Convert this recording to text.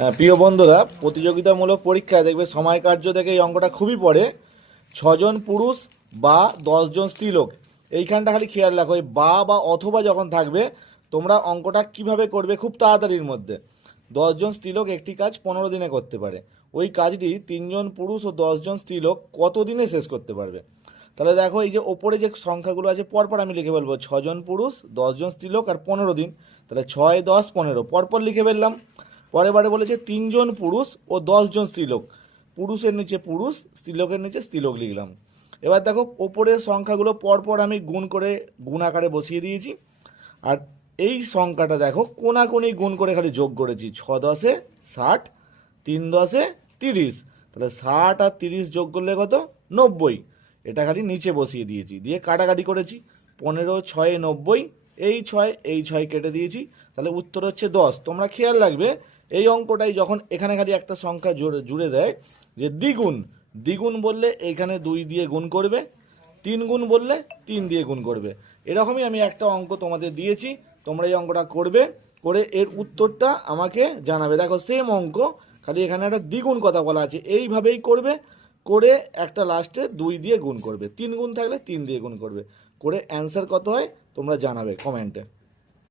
প্রিয় বন্ধুরা, প্রতিযোগিতামূলক পরীক্ষায় দেখবে সময় কার্য থেকে এই অঙ্কটা খুবই পড়ে। 6জন পুরুষ বা 10জন স্ত্রীলোক, এইখানটা খালি খেয়াল রাখো। এই বা অথবা যখন থাকবে তোমরা অঙ্কটা কিভাবে করবে খুব তাড়াতাড়ির মধ্যে। 10জন স্ত্রীলোক একটি কাজ 15 দিনে করতে পারে, ওই কাজটি 3জন পুরুষ ও 10জন স্ত্রীলোক কত দিনে শেষ করতে পারবে? তাহলে দেখো, এই যে ওপরে যে সংখ্যাগুলো আছে পরপর আমি লিখে বলবো। 6জন পুরুষ, 10জন স্ত্রীলোক আর 15 দিন। তাহলে 6, 10, 15 পরপর লিখে ফেললাম। পরের বারে বলেছে 3জন পুরুষ ও 10জন স্ত্রীলোক, পুরুষের নিচে পুরুষ, স্ত্রীলোকের নিচে স্ত্রীলোক লিখলাম। এবার দেখো, ওপরের সংখ্যাগুলো পরপর আমি গুণ করে গুণ আকারে বসিয়ে দিয়েছি। আর এই সংখ্যাটা দেখো কোনাকুনি গুণ করে খালি যোগ করেছি। 6 10 60, 3 10 30। তাহলে 60 আর 30 যোগ করলে কত? 90। এটা খালি নিচে বসিয়ে দিয়েছি, দিয়ে কাটাকাটি করেছি। 15 6 90, এই ছয় কেটে দিয়েছি। তাহলে উত্তর হচ্ছে 10। তোমরা খেয়াল রাখবে, এই অঙ্কটাই যখন এখানে খালি একটা সংখ্যা জুড়ে দেয় যে দ্বিগুণ, দ্বিগুণ বললে এইখানে 2 দিয়ে গুণ করবে, 3 গুণ বললে 3 দিয়ে গুণ করবে। এরকমই আমি একটা অঙ্ক তোমাদের দিয়েছি, তোমরা এই অঙ্কটা করবে, করে এর উত্তরটা আমাকে জানাবে। দেখো সেম অঙ্ক, খালি এখানে একটা দ্বিগুণ কথা বলা আছে, এইভাবেই করবে। করে একটা লাস্টে 2 দিয়ে গুণ করবে, 3 গুণ থাকলে 3 দিয়ে গুণ করবে। করে অ্যান্সার কত হয় তোমরা জানাবে কমেন্টে।